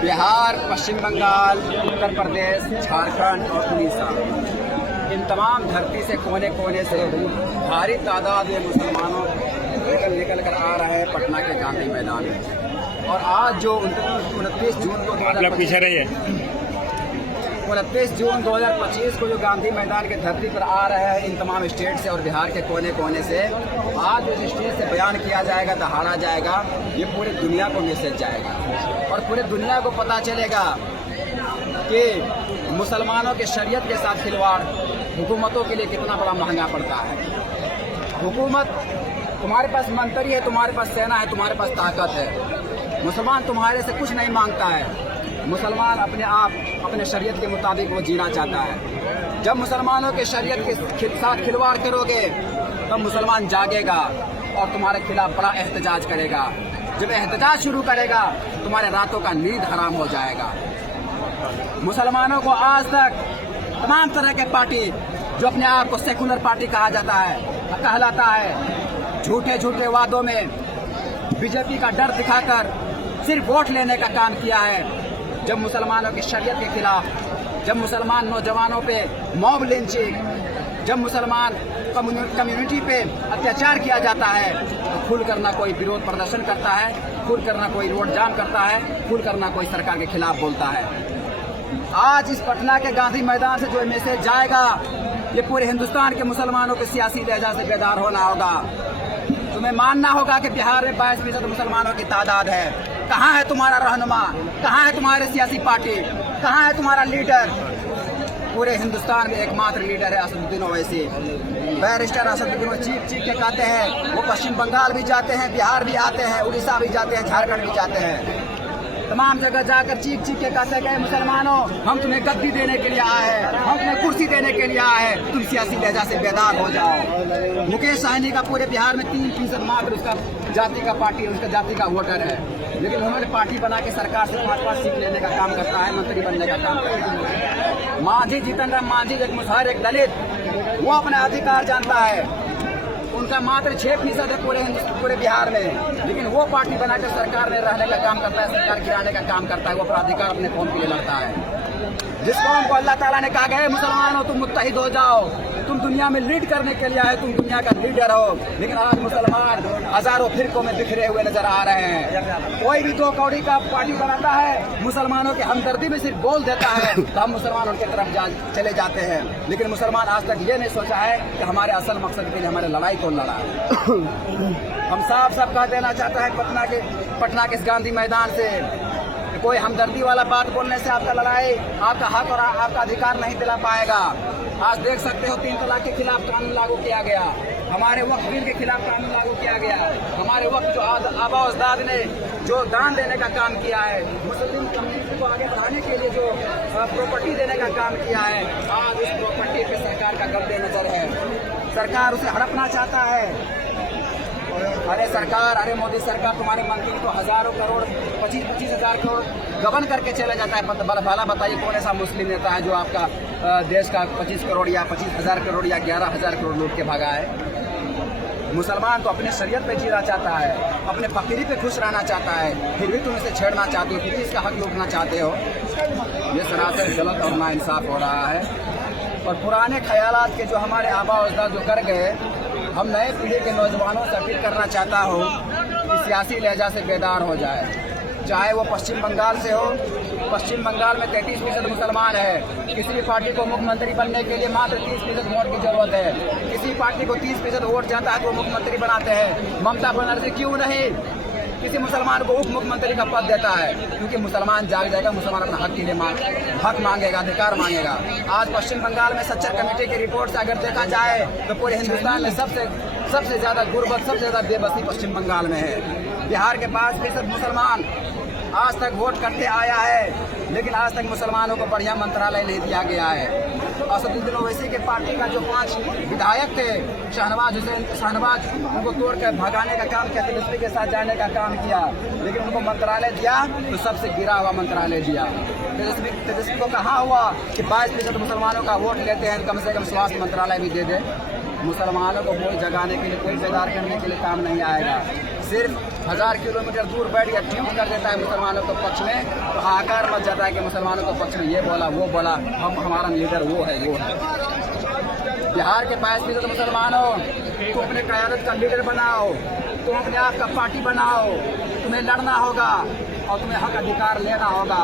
बिहार, पश्चिम बंगाल, उत्तर प्रदेश, झारखंड और उड़ीसा, इन तमाम धरती से कोने कोने से भारी तादाद में मुसलमानों निकल कर आ रहे हैं पटना के गांधी मैदान में। और आज जो 29 जून को 2025 को जो गांधी मैदान के धरती पर आ रहे हैं इन तमाम स्टेट से और बिहार के कोने कोने से, आज जो स्टेज से बयान किया जाएगा, दहाड़ा जाएगा, ये पूरी दुनिया को मैसेज जाएगा और पूरी दुनिया को पता चलेगा कि मुसलमानों के शरीयत के साथ खिलवाड़ हुकूमतों के लिए कितना बड़ा महंगा पड़ता है। हुकूमत, तुम्हारे पास मंत्री है, तुम्हारे पास सेना है, तुम्हारे पास ताकत है। मुसलमान तुम्हारे से कुछ नहीं मांगता है। मुसलमान अपने आप अपने शरीयत के मुताबिक वो जीना चाहता है। जब मुसलमानों के शरीयत के साथ खिलवाड़ करोगे तब मुसलमान जागेगा और तुम्हारे खिलाफ बड़ा एहतजाज करेगा। जब एहतजाज शुरू करेगा तुम्हारे रातों का नींद हराम हो जाएगा। मुसलमानों को आज तक तमाम तरह के पार्टी जो अपने आप को सेकुलर पार्टी कहा जाता है, कहलाता है, झूठे झूठे वादों में बीजेपी का डर दिखाकर सिर्फ वोट लेने का काम किया है। जब मुसलमानों की शरीयत के खिलाफ, जब मुसलमान नौजवानों पे मॉब लिंचिंग, जब मुसलमान कम्युनिटी पे अत्याचार किया जाता है तो खुल करना कोई विरोध प्रदर्शन करता है, खुल करना कोई रोड जाम करता है, खुल करना कोई सरकार के खिलाफ बोलता है। आज इस पटना के गांधी मैदान से जो मैसेज जाएगा, ये पूरे हिंदुस्तान के मुसलमानों के सियासी लहजा से बेदार होना होगा। तुम्हें मानना होगा कि बिहार में 22% मुसलमानों की तादाद है। कहाँ है तुम्हारा रहनुमा? कहाँ है तुम्हारे सियासी पार्टी? कहाँ है तुम्हारा लीडर? पूरे हिंदुस्तान में एकमात्र लीडर है असदुद्दीन ओवैसी। बैरिस्टर असदुद्दीन चीख चीख के कहते हैं, वो पश्चिम बंगाल भी जाते हैं, बिहार भी आते हैं, उड़ीसा भी जाते हैं, झारखंड भी जाते हैं। तमाम जगह जाकर चीख चीख के कहते हैं, मुसलमानों हम तुम्हें गद्दी देने के लिए आए हैं, हम तुम्हें कुर्सी देने के लिए आए हैं, तुम सियासी लहजा से बेदार हो जाओ। मुकेश सहनी का पूरे बिहार में 3% मात्र उसका जाति का पार्टी, उसका जाति का वोटर है, लेकिन उन्होंने पार्टी बना के सरकार से 5-5 सीट लेने का काम करता है, मंत्री बनने का काम करता है। मांझी, जीतन राम मांझी, एक मुसहर, एक दलित, वो अपना अधिकार जानता है। उनका मात्र 6% है पूरे बिहार में, लेकिन वो पार्टी बनाकर सरकार में रहने का काम करता है, सरकार गिराने का काम करता है। वो अपना अधिकार अपने कौम के लिए लड़ता है। जिस कौम को अल्लाह ताला ने कहा है मुसलमानों तुम मुत्तहिद हो जाओ, तुम दुनिया में लीड करने के लिए आए, तुम दुनिया का लीडर हो, लेकिन आज मुसलमान हजारों फिरकों में बिखरे हुए नजर आ रहे हैं। कोई भी 2 कौड़ी का पार्टी बनाता है, मुसलमानों की हमदर्दी में सिर्फ बोल देता है तो हम मुसलमान उनके तरफ चले जाते हैं। लेकिन मुसलमान आज तक ये नहीं सोचा है कि हमारे असल मकसद के लिए हमारे लड़ाई कौन लड़ा है। हम साफ कह देना चाहता है पटना के इस गांधी मैदान से, कोई हमदर्दी वाला बात बोलने से आपका लड़ाई, आपका हक और आपका अधिकार नहीं दिला पाएगा। आज देख सकते हो 3 तलाक के खिलाफ कानून लागू किया गया, हमारे वक्फ बिल के खिलाफ कानून लागू किया गया, हमारे वक्त जो आबा उस्ताद ने जो दान देने का काम किया है, मुस्लिम कम्युनिटी को आगे बढ़ाने के लिए जो प्रॉपर्टी देने का काम किया है, आज उस प्रॉपर्टी पे सरकार का कब्जे नजर है। सरकार उसे हड़पना चाहता है। अरे सरकार, अरे मोदी सरकार, तुम्हारे मंत्री को हजारों करोड़, 25-25 हजार करोड़ गबन करके चला जाता है। भला बताइए कौन ऐसा मुस्लिम नेता है जो आपका देश का 25 करोड़ या 25,000 करोड़ या 11,000 करोड़ लूट के भागा है। मुसलमान तो अपने शरीयत पे जीना चाहता है, अपने फकीरी पे खुश रहना चाहता है, फिर भी तुम इसे छेड़ना चाहते हो, फिर भी इसका हक लूटना चाहते हो। ये सरासर गलत और नाइंसाफ हो रहा है। और पुराने ख्यालात के जो हमारे आबा अजदाद जो कर गए, हम नए पीढ़ी के नौजवानों से अपील करना चाहता हूँ कि सियासी लहजा से बेदार हो जाए। चाहे वो पश्चिम बंगाल से हो, पश्चिम बंगाल में 33% मुसलमान है। किसी भी पार्टी को मुख्यमंत्री बनने के लिए मात्र 30% वोट की जरूरत है। किसी पार्टी को 30% वोट जाता है तो मुख्यमंत्री बनाते हैं। ममता बनर्जी क्यों नहीं किसी मुसलमान को उप मुख्यमंत्री का पद देता है? क्योंकि मुसलमान जाग जाएगा, मुसलमान अपना हक के लिए हक मांगेगा, अधिकार मांगेगा। आज पश्चिम बंगाल में सच्चर कमेटी की रिपोर्ट से अगर देखा जाए तो पूरे हिंदुस्तान में सबसे ज्यादा गुर्बत, सबसे ज्यादा बेबसी पश्चिम बंगाल में है। बिहार के 5% मुसलमान आज तक वोट करते आया है, लेकिन आज तक मुसलमानों को बढ़िया मंत्रालय नहीं दिया गया है। असदुद्दीन ओवैसी के पार्टी का जो 5 विधायक थे, शहनवाज उनको तोड़ कर भगाने का काम किया, तेजस्वी के साथ जाने का काम किया, लेकिन उनको मंत्रालय दिया तो सबसे गिरा हुआ मंत्रालय दिया। तेजस्वी को कहा हुआ कि 22% मुसलमानों का वोट लेते हैं, कम से कम स्वास्थ्य मंत्रालय भी दे दे। मुसलमानों को कोई जगाने के लिए, कोई बेदार करने के लिए काम नहीं आएगा। सिर्फ 1000 किलोमीटर दूर बैठ के ट्वीट कर देता है मुसलमानों के पक्ष में, तो हाहाकार मच जाता है कि मुसलमानों के पक्ष में ये बोला वो बोला, हमारा लीडर वो है वो है। बिहार के 22% मुसलमानों, तो अपने क़यादत का लीडर बनाओ, तुम अपने आप का पार्टी बनाओ, तुम्हें लड़ना होगा और तुम्हें हक अधिकार लेना होगा।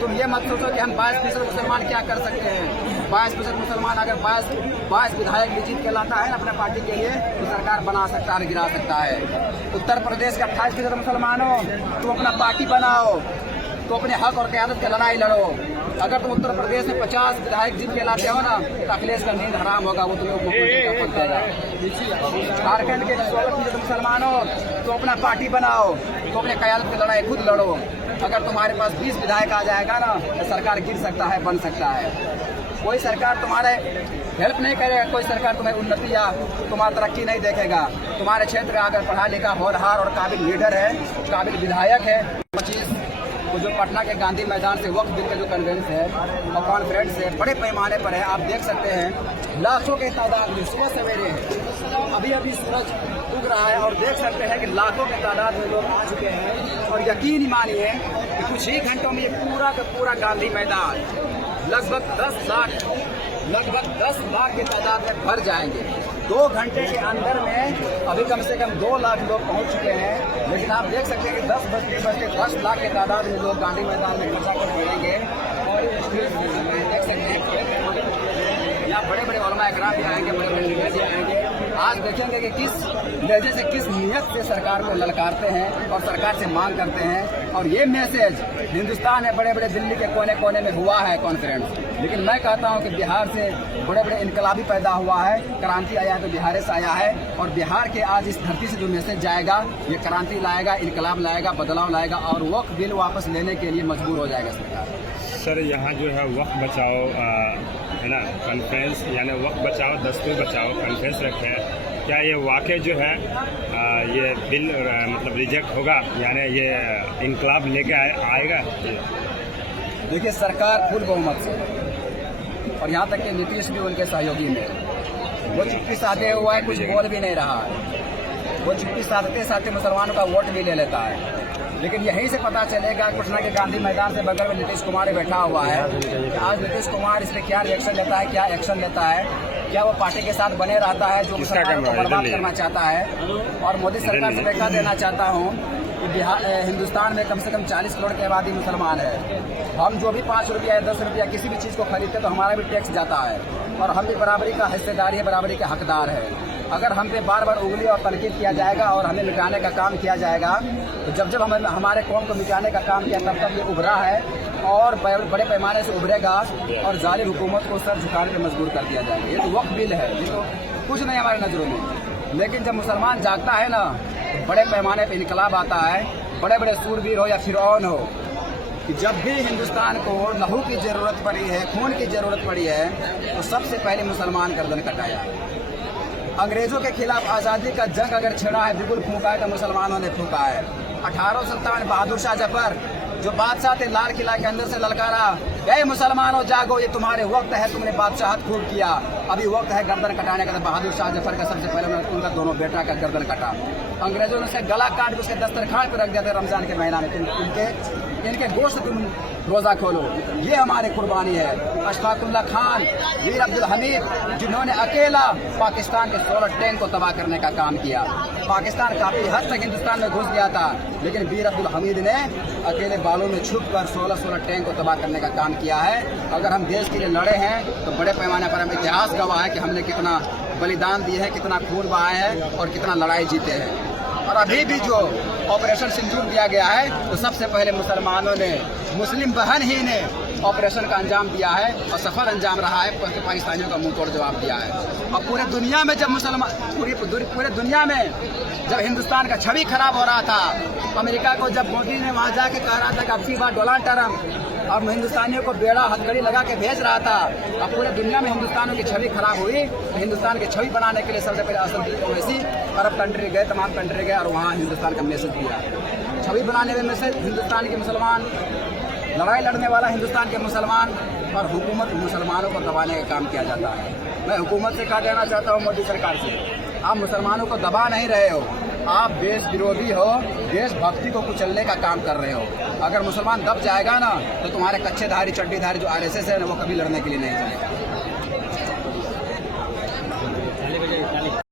तुम ये मत सोचो कि हम 22% मुसलमान क्या कर सकते हैं। 22% मुसलमान अगर 22 विधायक भी जीत के लाता है ना अपने पार्टी के लिए, तो सरकार बना सकता है, गिरा सकता है। उत्तर प्रदेश का 28% मुसलमानों, तुम अपना पार्टी बनाओ, तो अपने हक और क़यादत की लड़ाई लड़ो। अगर तुम उत्तर प्रदेश में 50 विधायक जीत के लाते हो ना, तो अखिलेश का नींद हराम होगा, वो तुम्हें पद देगा। झारखंड के 16% मुसलमानों, तो अपना पार्टी बनाओ, तो अपने क़यादत की लड़ाई खुद लड़ो। अगर तुम्हारे पास 20 विधायक आ जाएगा ना, तो सरकार गिर सकता है, बन सकता है। कोई सरकार तुम्हारे हेल्प नहीं करेगा, कोई सरकार तुम्हें उन्नति या तुम्हारी तरक्की नहीं देखेगा। तुम्हारे क्षेत्र में अगर पढ़ा लिखा होनहार और काबिल लीडर है, काबिल विधायक है, 25 जो पटना के गांधी मैदान से वक्फ बिल का जो कन्वेंस है और कॉन्फ्रेंस है, बड़े पैमाने पर है। आप देख सकते हैं लाखों के तादाद में, सुबह सवेरे अभी सूरज उग रहा है और देख सकते हैं कि लाखों के तादाद में लोग आ चुके हैं। और यकीन मानिए कि कुछ ही घंटों में ये पूरा का पूरा गांधी मैदान लगभग 10 लाख की तादाद में भर जाएंगे। 2 घंटे के अंदर में अभी कम से कम 2 लाख लोग पहुंच चुके हैं। लेकिन आप देख सकते हैं कि 10 बजते 10 लाख की तादाद में लोग गांधी मैदान में इकट्ठा कर मिलेंगे। और देख सकते हैं यहाँ बड़े बड़े उलमा इकराम भी आएंगे, बड़े बड़े लीडर भी आएंगे। आज देखेंगे कि किस लहजे से, किस नीयत से सरकार को ललकारते हैं और सरकार से मांग करते हैं। और ये मैसेज हिंदुस्तान में बड़े बड़े दिल्ली के कोने कोने में हुआ है कॉन्फ्रेंस। लेकिन मैं कहता हूं कि बिहार से बड़े बड़े इनकलाबी पैदा हुआ है, क्रांति आया तो बिहार से आया है। और बिहार के आज इस धरती से जो मैसेज जाएगा, ये क्रांति लाएगा, इनकलाब लाएगा, बदलाव लाएगा और वक्फ बिल वापस लेने के लिए मजबूर हो जाएगा सरकार। सर, यहाँ जो है वक्त बचाओ है ना कॉन्फ्रेंस, यानी वक्त बचाओ दस्तूर बचाओ कॉन्फ्रेंस रखे हैं। क्या ये वाकई जो है ये बिल मतलब रिजेक्ट होगा, यानी ये इनकलाब लेके आएगा? देखिए, सरकार फुल बहुमत से और यहाँ तक कि नीतीश भी उनके सहयोगी में, वो चुप्पी साधे हुआ है, कुछ बोल भी नहीं रहा है। वो चुप्पी साधते साधते मुसलमानों का वोट भी ले लेता है। लेकिन यहीं से पता चलेगा, पटना के गांधी मैदान से बगल में नीतीश कुमार बैठा हुआ है, कि आज नीतीश कुमार इस पर क्या रिएक्शन लेता है, क्या एक्शन लेता है, क्या वो पार्टी के साथ बने रहता है जो मुसलमानों को बर्बाद करना चाहता है। और मोदी सरकार से मैं कह देना चाहता हूँ कि बिहार हिंदुस्तान में कम से कम 40 करोड़ की आबादी मुसलमान है। हम जो भी 5 रुपया या 10 रुपया किसी भी चीज़ को खरीदते तो हमारा भी टैक्स जाता है और हम भी बराबरी का हिस्सेदारी है, बराबरी के हकदार है। अगर हम पे बार बार उंगली और तनकीद किया जाएगा और हमें मिटाने का काम किया जाएगा, तो जब हमें हमारे कौम को मिटाने का काम किया तब तक ये उभरा है और बड़े पैमाने से उभरेगा और जालिम हुकूमत को सर झुकाने पर मजबूर कर दिया जाएगा। ये तो वक्त बिल है, ये तो कुछ नहीं हमारे नज़रों में। लेकिन जब मुसलमान जागता है ना, तो बड़े पैमाने पर इनकलाब आता है। बड़े बड़े सूरवीर हो या फिरौन हो, कि जब भी हिंदुस्तान को लहू की ज़रूरत पड़ी है, खून की ज़रूरत पड़ी है, तो सबसे पहले मुसलमान गर्दन कटाया। अंग्रेजों के खिलाफ आज़ादी का जंग अगर छिड़ा है, बिल्कुल फूंका है, तो मुसलमानों ने फूंका है। 1857 बहादुर शाह जफर जो बादशाह थे, लाल किला के अंदर से ललकारा, ये मुसलमानों जागो, ये तुम्हारे वक्त है, तुमने बादशाहत खूब किया, अभी वक्त है गर्दन कटाने का। तो बहादुर शाह जफर का सबसे पहले उनका दोनों बेटा का गर्दन कटा। अंग्रेजों ने उसे गला काट के उसके दस्तरखान पर रख दिया था रमजान के महीना में, इनके गोश्त तुम रोजा खोलो, ये हमारी कुर्बानी है। अशफाकुल्ला खान, वीर अब्दुल हमीद, जिन्होंने अकेला पाकिस्तान के 16 टैंक को तबाह करने का काम किया। पाकिस्तान काफी हद तक हिंदुस्तान में घुस गया था, लेकिन वीर अब्दुल हमीद ने अकेले बालों में छुपकर 16 टैंक को तबाह करने का काम किया है। अगर हम देश के लिए लड़े हैं तो बड़े पैमाने पर हम इतिहास गवाह है कि हमने कितना बलिदान दिए है, कितना खून बहाया है और कितना लड़ाई जीते हैं। और अभी भी जो ऑपरेशन सिंदूर दिया गया है, तो सबसे पहले मुसलमानों ने, मुस्लिम बहन ही ने ऑपरेशन का अंजाम दिया है और सफल अंजाम रहा है। पाकिस्तानियों का मुंह तोड़ जवाब दिया है। और पूरे दुनिया में जब पूरे दुनिया में जब हिंदुस्तान का छवि खराब हो रहा था, अमेरिका को जब मोदी ने वहाँ जाके कह रहा था कि अब की बार डोनाल्ड ट्रम्प और हिंदुस्तानियों को बेड़ा हथकड़ी लगा के भेज रहा था, अब पूरे दुनिया में हिंदुस्तानियों की छवि खराब हुई। तो हिंदुस्तान की छवि बनाने के लिए सबसे पहले असद ओवैसी अरब कंट्री गए, तमाम कंट्री गए और वहाँ हिंदुस्तान का मैसेज दिया। छवि बनाने में मैसेज हिंदुस्तान के मुसलमान, लड़ाई लड़ने वाला हिंदुस्तान के मुसलमान और हुकूमत मुसलमानों को दबाने का काम किया जाता है। मैं हुकूमत से कह देना चाहता हूँ, मोदी सरकार से, आप मुसलमानों को दबा नहीं रहे हो, आप देश विरोधी हो, देशभक्ति को कुचलने का काम कर रहे हो। अगर मुसलमान दब जाएगा ना तो तुम्हारे कच्चेधारी चड्डीधारी जो आरएसएस है ना वो कभी लड़ने के लिए नहीं जाएगा।